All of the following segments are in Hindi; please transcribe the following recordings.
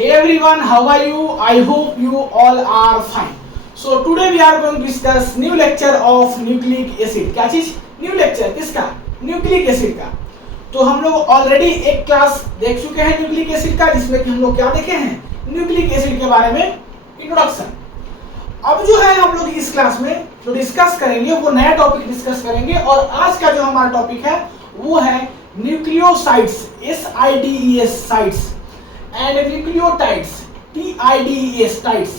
Hey everyone, how are you? I hope you all are fine. So today we are going to discuss new lecture of nucleic acid. क्या चीज? न्यू लेक्चर किसका? न्यूक्लिक एसिड का. तो हम लोग ऑलरेडी एक क्लास देख चुके हैं न्यूक्लिक एसिड का, जिसमें कि हम लोग क्या देखे हैं? न्यूक्लिक एसिड के बारे में इंट्रोडक्शन. अब जो है हम लोग इस क्लास में जो डिस्कस करेंगे वो नया टॉपिक डिस्कस करेंगे, और आज का जो हमारा टॉपिक है वो है nucleosides, SIDES sides, and nucleotides, TIDES tides.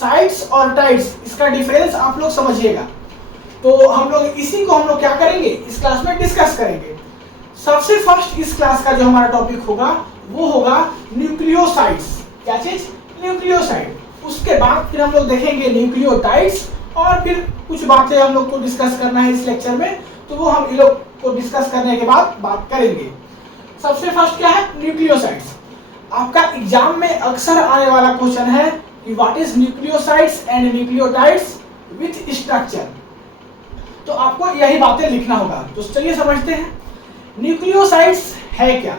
Sides और टाइड्स, इसका डिफरेंस आप लोग समझिएगा. तो हम लोग इसी को हम लोग क्या करेंगे इस क्लास में डिस्कस करेंगे. सबसे फर्स्ट इस क्लास का जो हमारा टॉपिक होगा वो होगा न्यूक्लियोसाइड्स. क्या चीज? न्यूक्लियोसाइड. उसके बाद फिर हम लोग देखेंगे न्यूक्लियोटाइड्स, और फिर कुछ बातें हम लोग को डिस्कस करना है इस लेक्चर में, तो वो हम इन लोग को डिस्कस करने के बाद बात करेंगे. सबसे फर्स्ट क्या है? न्यूक्लियोसाइड्स. आपका एग्जाम में अक्सर आने वाला क्वेश्चन है कि what is nucleosides and nucleotides with structure. तो आपको यही बातें लिखना होगा. तो चलिए समझते हैं न्यूक्लियोसाइड्स है क्या.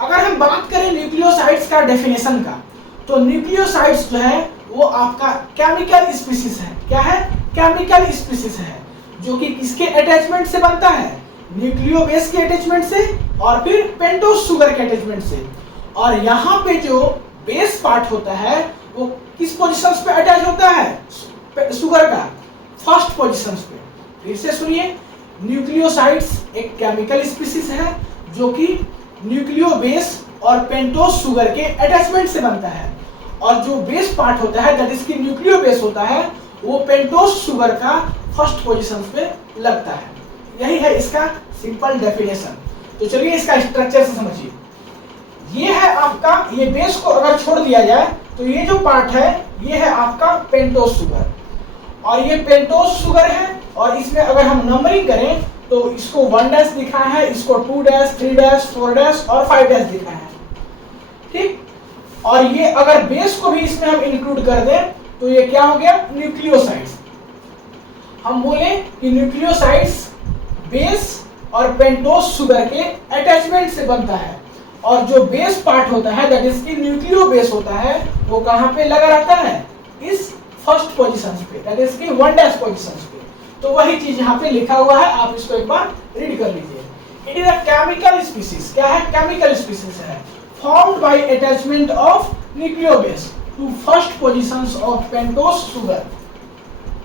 अगर हम बात करें न्यूक्लियोसाइड्स का डेफिनेशन का, तो न्यूक्लियोसाइड्स जो है वो आपका केमिकल स्पीशीज है. क्या है? केमिकल स्पीशीज है, जो कि किसके अटैचमेंट से बनता है? न्यूक्लियो बेस के अटैचमेंट से, और फिर पेंटोस शुगर के अटैचमेंट से. और यहाँ पे जो बेस पार्ट होता है वो किस पोजीशंस पे अटैच होता है? शुगर का फर्स्ट पोजीशंस पे. फिर से सुनिए, न्यूक्लियोसाइड्स एक केमिकल स्पीशीज है जो कि न्यूक्लियो बेस और पेंटोस शुगर के अटैचमेंट से बनता है, और जो बेस पार्ट होता है दैट इज की न्यूक्लियो बेस होता है वो पेंटोस शुगर का फर्स्ट पोजीशन पे लगता है. यही है इसका सिंपल डेफिनेशन. तो चलिए इसका स्ट्रक्चर से समझिए. ये है आपका, ये बेस को अगर छोड़ दिया जाए तो ये जो पार्ट है ये है आपका पेंटोस शुगर, और ये पेंटोस शुगर है. और इसमें अगर हम नंबरिंग करें तो इसको 1 डैश लिखा है, इसको 2 डैश, 3 डैश, 4 डैश और 5 डैश लिखा है. ठीक. और ये अगर बेस को भी इसमें हम इंक्लूड कर दें तो ये क्या हो गया? न्यूक्लियोसाइड्स. हम बोले कि न्यूक्लियोसाइड्स बेस और पेंटोस शुगर के अटैचमेंट से बनता है, और जो बेस पार्ट होता है दैट इज की न्यूक्लियो बेस होता है वो कहां पे लगा रहता है? इस फर्स्ट पोजीशन पे, दैट इज की 1 डैश पोजीशन पे. तो वही चीज यहाँ पे लिखा हुआ है, आप इसको एक बार रीड कर लीजिए. It is a chemical species. क्या है? केमिकल स्पीशीज है, formed by attachment of nucleobase to first positions of pentose sugar.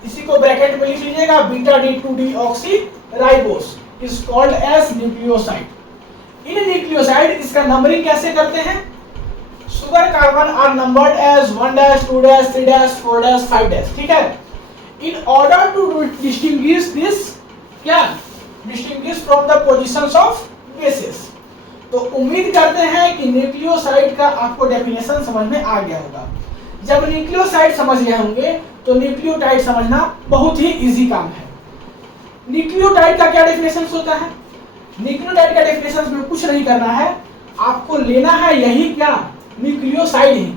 इसी को ब्रैकेट में लिख लीजिएगा, beta D2deoxyribose is called as nucleoside. इन न्यूक्लियोसाइड इसका नंबरिंग कैसे करते हैं? Sugar carbon are numbered as 1 dash, 2 dash, 3 dash, 4 dash, 5 dash. ठीक है. In order to distinguish this, क्या distinguish from the positions of bases. तो उम्मीद करते हैं कि न्यूक्लियोसाइड का आपको डेफिनेशन समझ में आ गया होगा. जब न्यूक्लियोसाइड समझ गए होंगे तो न्यूक्लियोटाइड समझना बहुत ही इजी काम है. न्यूक्लियोटाइड का क्या डेफिनेशन होता है? न्यूक्लियोटाइड का डेफिनेशन में कुछ नहीं करना है, आपको लेना है यही क्या? न्यूक्लियोसाइड ही.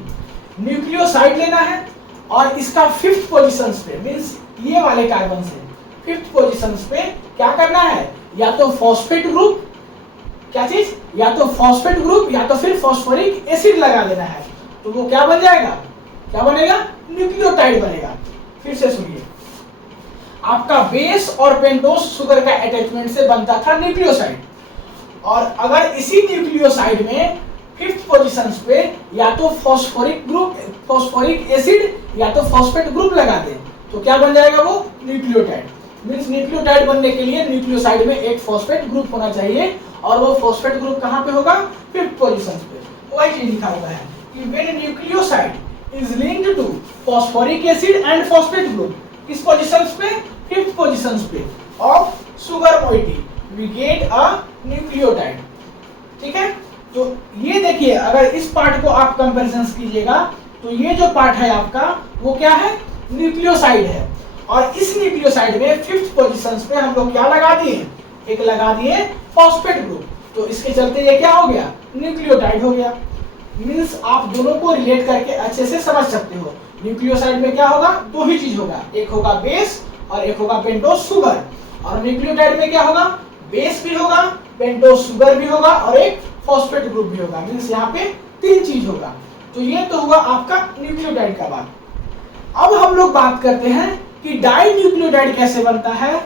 न्यूक्लियोसाइड लेना है और इसका 5th पोजीशंस पे, मींस ये वाले कार्बन से 5th पोजीशंस पे क्या करना है? या तो फॉस्फेट ग्रुप, क्या चीज? या तो फॉस्फेट ग्रुप या तो फिर फॉस्फोरिक एसिड लगा देना है. तो वो क्या बन जाएगा? क्या बनेगा? न्यूक्लियोटाइड बनेगा. फिर से सुनिए, आपका बेस और पेंटोस शुगर का अटैचमेंट से बनता था न्यूक्लियोसाइड, और अगर इसी न्यूक्लियोसाइड में 5th पोजीशंस पे या तो फॉस्फोरिक ग्रुप, फॉस्फोरिक एसिड या तो फॉस्फेट ग्रुप लगा दें तो क्या बन जाएगा? वो न्यूक्लियोटाइड. मींस न्यूक्लियोटाइड बनने के लिए न्यूक्लियोसाइड में एक फॉस्फेट ग्रुप होना चाहिए, और वो फॉस्फेट ग्रुप कहां पे होगा? 5th पोजीशन पे. वही चीज लिखा हुआ है कि when nucleoside is linked to phosphoric acid and phosphate group, किस पोजीशंस पे? 5th पोजीशंस पे of sugar moiety, we get a nucleotide. ठीक है. तो ये देखिए, अगर इस पार्ट को आप कंपैरिजन कीजिएगा तो ये जो पार्ट है आपका वो क्या है? न्यूक्लियोसाइड है. और इस न्यूक्लियोसाइड में 5th पोजीशंस पे हम लोग क्या लगा दिए? एक लगा दिए फॉस्फेट ग्रुप. तो इसके चलते ये क्या हो गया? न्यूक्लियोटाइड हो गया. मींस आप दोनों को रिलेट करके अच्छे से समझ सकते हो. न्यूक्लियोसाइड में क्या होगा? 2 ही चीज होगा, एक होगा बेस और एक होगा पेंटोस शुगर. और न्यूक्लियोटाइड में क्या होगा? बेस भी होगा, पेंटोस शुगर भी होगा और एक फॉस्फेट ग्रुप भी होगा. मींस यहाँ पे 3 चीज होगा. तो ये तो हुआ आपका न्यूक्लियोटाइड का बात। अब हम लोग बात करते हैं कि डाई न्यूक्लियोटाइड कैसे बनता है,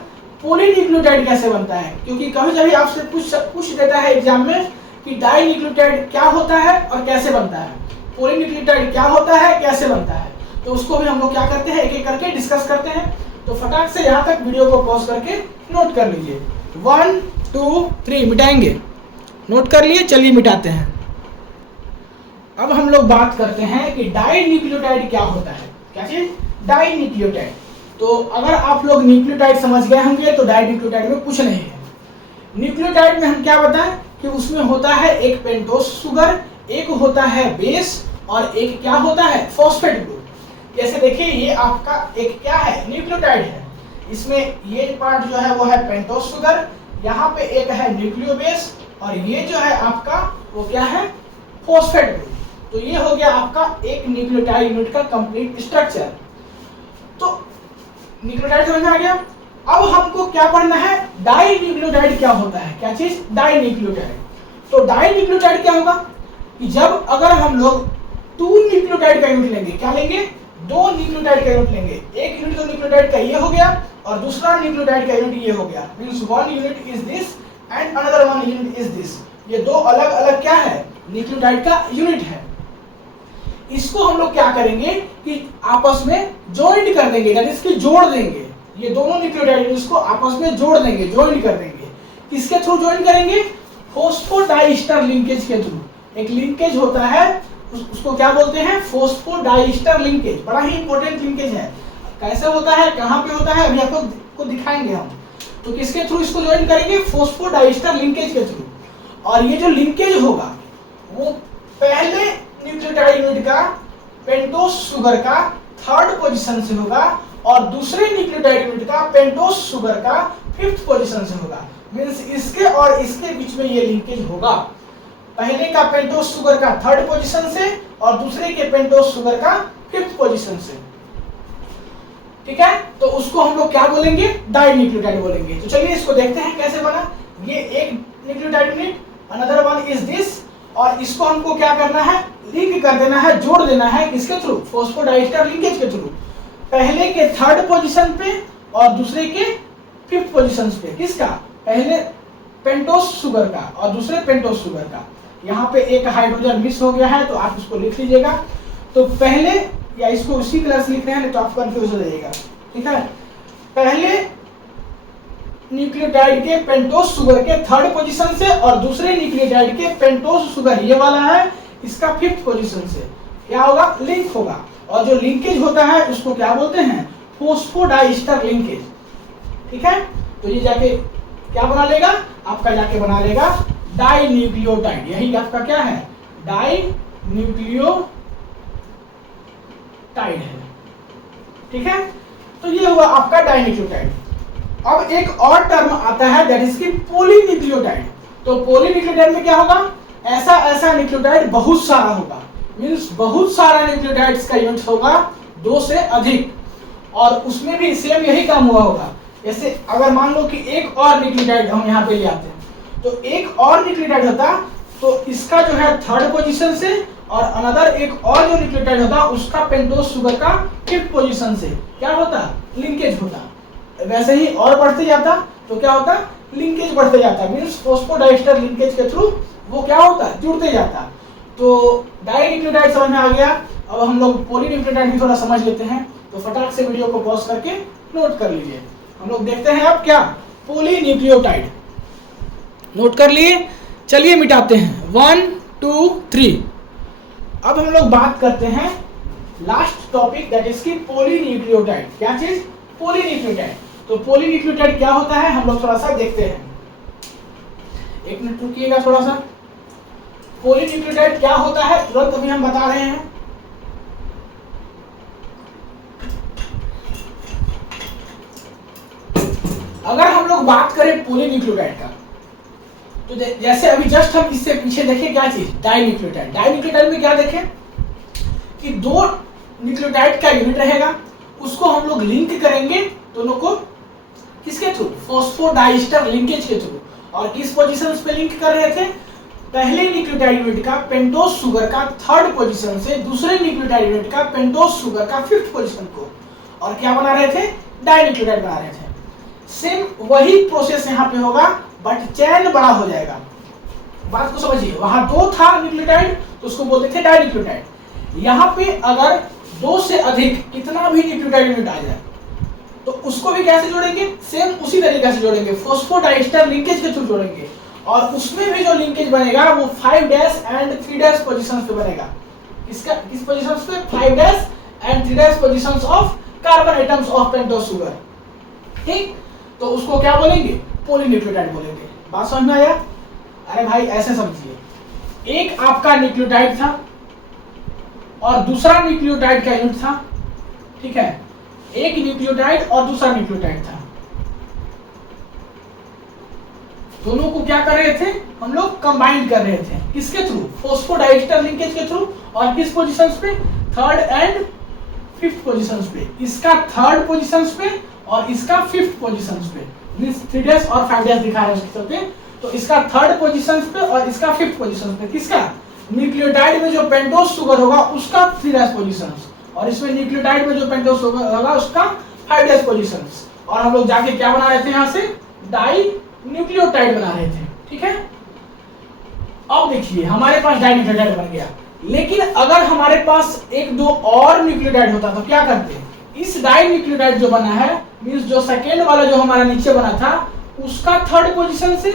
पॉलीन्यूक्लियोटाइड कैसे बनता है, क्योंकि कभी कभी आपसे पूछ देता है एग्जाम में कि डाई न्यूक्लियोटाइड क्या होता है और कैसे बनता है, पॉलीन्यूक्लियोटाइड क्या होता है कैसे बनता है। तो उसको भी हम लोग क्या करते हैं, एक एक करके डिस्कस करते हैं। तो फटाक से यहाँ तक वीडियो को पॉज करके नोट कर लीजिए। 1 2 3 मिटाएंगे, नोट कर लिए, चलिए मिटाते हैं। अब हम लोग बात करते हैं कि डाई न्यूक्लियोटाइड क्या होता है। क्या चीज? Dinucleotide. तो अगर आप लोग न्यूक्लियोटाइड समझ गए होंगे तो डाई न्यूक्लियोटाइड में कुछ नहीं है। न्यूक्लियोटाइड में हम क्या बताएं कि उसमें होता है एक पेंटोस सुगर, एक होता है बेस और एक क्या होता है, फॉस्फेट ग्रुप। जैसे देखिए ये आपका एक क्या है, न्यूक्लियोटाइड है। इसमें ये पार्ट जो है वो है पेंटोस सुगर, यहाँ पे एक है न्यूक्लियोबेस और ये जो है आपका वो क्या है, फॉस्फेट ग्रुप। तो ये हो गया आपका एक न्यूक्लियोटाइड यूनिट का कंप्लीट स्ट्रक्चर। तो न्यूक्लियोटाइड समझ में आ गया। अब हमको क्या पढ़ना है, डाई न्यूक्लियोटाइड क्या होता है। क्या चीज? Dinucleotide. तो डाई न्यूक्लियोटाइड क्या होगा कि जब अगर हम लोग 2 न्यूक्लियोटाइड का यूनिट लेंगे, क्या लेंगे, 2 न्यूक्लियोटाइड का यूनिट लेंगे। एक यूनिट तो न्यूक्लियोटाइड का ये हो गया और दूसरा न्यूक्लियोटाइड का यूनिट ये हो गया। Means 1 unit is this and another 1 unit is this. ये दो अलग अलग क्या है, न्यूक्लियोटाइड का यूनिट है। इसको हम लोग क्या करेंगे कि आपस में ज्वाइंट कर देंगे, यानी इसकी जोड़ देंगे। ये दोनों न्यूक्लियोटाइड इसको आपस में जोड़ देंगे, ज्वाइंट कर देंगे। किसके थ्रू ज्वाइंट करेंगे, फॉस्फोडाइस्टर लिंकेज के थ्रू। एक लिंकेज होता है उसको क्या बोलते हैं, फॉस्फोडाइस्टर लिंकेज। बड़ा ही इंपॉर्टेंट लिंकेज है। कैसे होता है, कहां पे होता है, अभी आपको दिखाएंगे हम। तो किसके थ्रू इसको ज्वाइंट करेंगे, फॉस्फोडाइस्टर लिंकेज के थ्रू। और ये जो लिंकेज होगा वो पहले न्यूक्लियोटाइड यूनिट का पेंटोस सुगर का 3rd पोजीशन से होगा और दूसरे न्यूक्लियोटाइड यूनिट का पेंटोस सुगर का 5th पोजीशन से होगा। मींस इसके और इसके बीच में ये लिंकेज होगा। पहले का पेंटोस सुगर का 3rd पोजीशन से और दूसरे के पेंटोस सुगर का 5th पोजीशन से। ठीक है, तो उसको हम लोग क्या बोलेंगे, डाई न्यूक्लियोटाइड बोलेंगे। तो चलिए इसको देखते हैं कैसे बना। ये एक nucleotide unit, another one is this, और इसको हमको क्या करना है, लिंक कर देना है, जोड़ देना है। किसके थ्रू, फॉस्फोडाइस्टर लिंकेज के थ्रू। पहले के 3rd पोजीशन पे और दूसरे के 5th पोजीशन पे। किसका, पहले पेंटोस सुगर का और दूसरे पेंटोस सुगर का। यहाँ पे एक हाइड्रोजन मिस हो गया है तो आप इसको लिख लीजिएगा। तो पहले, या इसको उसी कलर से लिख रहे हैं नहीं तो आप कंफ्यूज हो जाइएगा। ठीक है, पहले न्यूक्लियोटाइड के पेंटोस सुगर के 3rd पोजीशन से और दूसरे न्यूक्लियोटाइड के पेंटोस सुगर ये वाला है इसका 5th पोजीशन से क्या होगा, लिंक होगा। और जो लिंकेज होता है उसको क्या बोलते हैं, फॉस्फोडाइस्टर लिंकेज। ठीक है, तो ये जाके क्या बना लेगा, आपका जाके बना लेगा डाई न्यूक्लियोटाइड। यही आपका क्या है, डाई न्यूक्लियोटाइड है। ठीक है, तो ये हुआ आपका डाई न्यूक्लियोटाइड। अब एक और टर्म आता है दैट इज की पॉलीन्यूक्लियोटाइड। तो पॉलीन्यूक्लियोटाइड में क्या होगा, ऐसा न्यूक्लियोटाइड बहुत सारा होगा। मींस बहुत सारा न्यूक्लियोटाइड्स का यूनिट होगा, 2 से अधिक, और उसमें भी सेम यही काम हुआ होगा। जैसे अगर मान लो कि एक और न्यूक्लियोटाइड हम यहाँ पे ले आते हैं, तो एक और न्यूक्लियोटाइड होता तो इसका जो है 3rd पोजीशन से और अनदर एक और जो न्यूक्लियोटाइड होता उसका पेंटोस सुगर का 5th पोजीशन से क्या होता, लिंकेज होता। वैसे ही और बढ़ते जाता तो क्या होता, लिंकेज बढ़ते जाता। मींस फॉस्फोडाइस्टर लिंकेज के थ्रू वो क्या होता, जुड़ते जाता। तो डाई न्यूक्लियोटाइड समझ में आ गया। अब हम लोग पॉलीन्यूक्लियोटाइड भी थोड़ा समझ लेते हैं। तो फटाक से वीडियो को पॉज करके नोट कर लीजिए। हम लोग देखते हैं अब क्या, पॉलीन्यूक्लियोटाइड। नोट कर लिए, चलिए मिटाते हैं। 1 2 3। अब हम लोग बात करते हैं लास्ट टॉपिक दैट इज की पॉलीन्यूक्लियोटाइड। क्या चीज, पॉलीन्यूक्लियोटाइड। तो पॉलीन्यूक्लियोटाइड क्या होता है हम लोग थोड़ा सा देखते हैं। एक मिनट रुकिएगा थोड़ा सा। पॉलीन्यूक्लियोटाइड क्या होता है तुरंत अभी हम बता रहे हैं। अगर हम लोग बात करें पॉलीन्यूक्लियोटाइड का, तो जैसे अभी जस्ट हम इससे पीछे देखें क्या चीज, डाइन्यूक्लियोटाइड। डाइन्यूक्लियोटाइड में क्या देखें कि 2 न्यूक्लियोटाइड का यूनिट रहेगा, उसको हम लोग लिंक करेंगे दोनों को, किसके थ्रू, फॉस्फोडाइस्टर लिंकेज के थ्रू। और किस पोजीशन पे लिंक कर रहे थे, पहले न्यूक्लियोटाइड यूनिट का पेंटोज शुगर का थर्ड पोजीशन से दूसरे न्यूक्लियोटाइड यूनिट का पेंटोज शुगर का फिफ्थ पोजीशन को और क्या बना रहे थे, डाइन्यूक्लियोटाइड बना रहे थे। सेम वही प्रोसेस यहाँ पे होगा बट चैन बड़ा हो जाएगा। बात को समझिए, वहां दो था न्यूक्लियोटाइड तो उसको बोलते थे डाइन्यूक्लियोटाइड। यहाँ पे अगर दो से अधिक कितना भी न्यूक्लियोटाइड यूनिट आ जाए तो उसको भी कैसे जोड़ेंगे, सेम उसी तरीके से जोड़ेंगे, फॉस्फोडाइस्टर लिंकेज के थ्रू जोड़ेंगे। और उसमें भी जो लिंकेज बनेगा वो 5' एंड 3' पोजीशंस पे बनेगा। किस पोजीशंस पे, 5' and 3' positions of carbon atoms of pentose sugar. ठीक, तो उसको क्या बोलेंगे, पॉलीन्यूक्लियोटाइड बोलेंगे। बात समझ में आया? अरे भाई ऐसे समझिए, एक आपका न्यूक्लियोटाइड था और दूसरा न्यूक्लियोटाइड का यूनिट था। ठीक है, एक न्यूक्लियोटाइड और दूसरा न्यूक्लियोटाइड था, दोनों को क्या कर रहे थे हम लोग, कंबाइंड कर रहे थे। किसके थ्रू, फॉस्फोडाइस्टर लिंकेज के थ्रू। और किस पोजीशंस पे, थर्ड एंड फिफ्थ पोजीशंस पे। इसका थर्ड पोजीशंस पे और इसका फिफ्थ पोजीशंस पे, मींस 3' और 5' दिखा रहे हैं उसके चलते। तो इसका थर्ड पोजीशंस पे और इसका फिफ्थ पोजीशंस पे। किसका, न्यूक्लियोटाइड में जो पेंटोज शुगर होगा उसका 3' पोजीशंस और इसमें न्यूक्लियोटाइड में जो पेंटोज शुगर होगा उसका 5' पोजीशंस। और हम लोग जाके क्या बना रहे थे, यहाँ से डाई न्यूक्लियोटाइड बना रहे थे। ठीक है, अब देखिए हमारे पास डाइन्यूक्लियोटाइड बन गया, लेकिन अगर हमारे पास एक दो और न्यूक्लियोटाइड होता तो क्या करते, इस डाइन्यूक्लियोटाइड जो बना है, मींस जो सेकेंड वाला जो हमारा नीचे बना था उसका थर्ड पोजीशन से,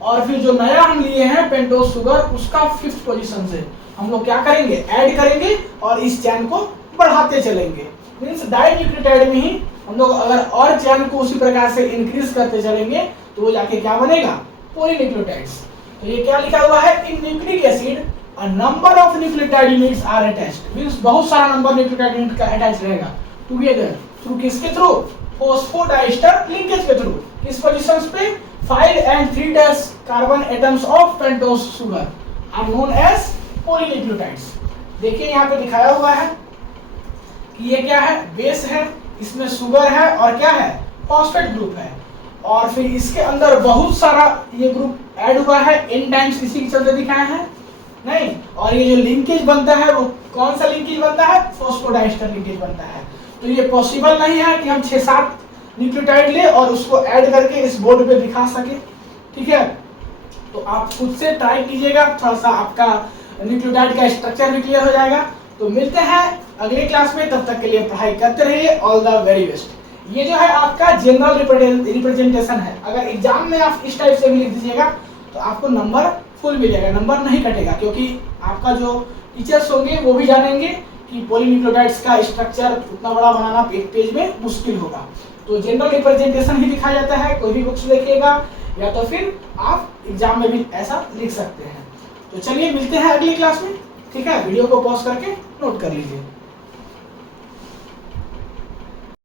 और फिर जो नया हम लिए हैं पेंटोज शुगर उसका फिफ्थ पोजीशन से हम लोग क्या करेंगे, ऐड करेंगे और इस चैन को बढ़ाते चलेंगे। मींस डाइन्यूक्लियोटाइड में ही हम लोग अगर और चैन को उसी प्रकार से इंक्रीज करते चलेंगे तो वो जाके क्या बनेगा, पॉलीन्यूक्लियोटाइड्स। तो ये क्या लिखा हुआ है, in nucleic acid a number of nucleotide units are attached. Means बहुत सारा नंबर न्यूक्लियोटाइड यूनिट का अटैच रहेगा टुगेदर थ्रू किसके थ्रू, फॉस्फोडाइस्टर लिंकेज के थ्रू। किस पोजीशंस पे, 5 and 3' carbon atoms of pentose sugar are known as polynucleotides. देखिए यहाँ पे दिखाया हुआ है कि ये क्या है, बेस है, इसमें शुगर है और क्या है, फॉस्फेट ग्रुप है। और फिर इसके अंदर बहुत सारा ये ग्रुप ऐड हुआ है, n टाइम्स, इसी के चलते दिखाया है नहीं। और ये जो लिंकेज बनता है वो कौन सा लिंकेज बनता है, फॉस्फोडाइस्टर लिंकेज बनता है। तो ये पॉसिबल नहीं है कि हम 6-7 न्यूक्लियोटाइड ले और उसको ऐड करके इस बोर्ड पे दिखा सके। ठीक है, तो आप खुद से ट्राई कीजिएगा, थोड़ा सा आपका न्यूक्लियोटाइड का स्ट्रक्चर भी क्लियर हो जाएगा। तो मिलते हैं अगले क्लास में, तब तक के लिए पढ़ाई करते रहिए। All the very best. ये जो है आपका जनरल रिप्रेजेंटेशन है, अगर एग्जाम में आप इस टाइप से भी लिख दीजिएगा तो आपको नंबर फुल मिलेगा, नंबर नहीं कटेगा, क्योंकि आपका जो टीचर्स होंगे वो भी जानेंगे कि पॉलीन्यूक्लियोटाइड्स का स्ट्रक्चर उतना बड़ा बनाना एक पेज में मुश्किल होगा। तो जनरल रिप्रेजेंटेशन ही दिखाया जाता है, कोई भी बुक्स देखिएगा या तो फिर आप एग्जाम में भी ऐसा लिख सकते हैं। तो चलिए मिलते हैं अगली क्लास में। ठीक है, वीडियो को पॉज करके नोट कर लीजिए।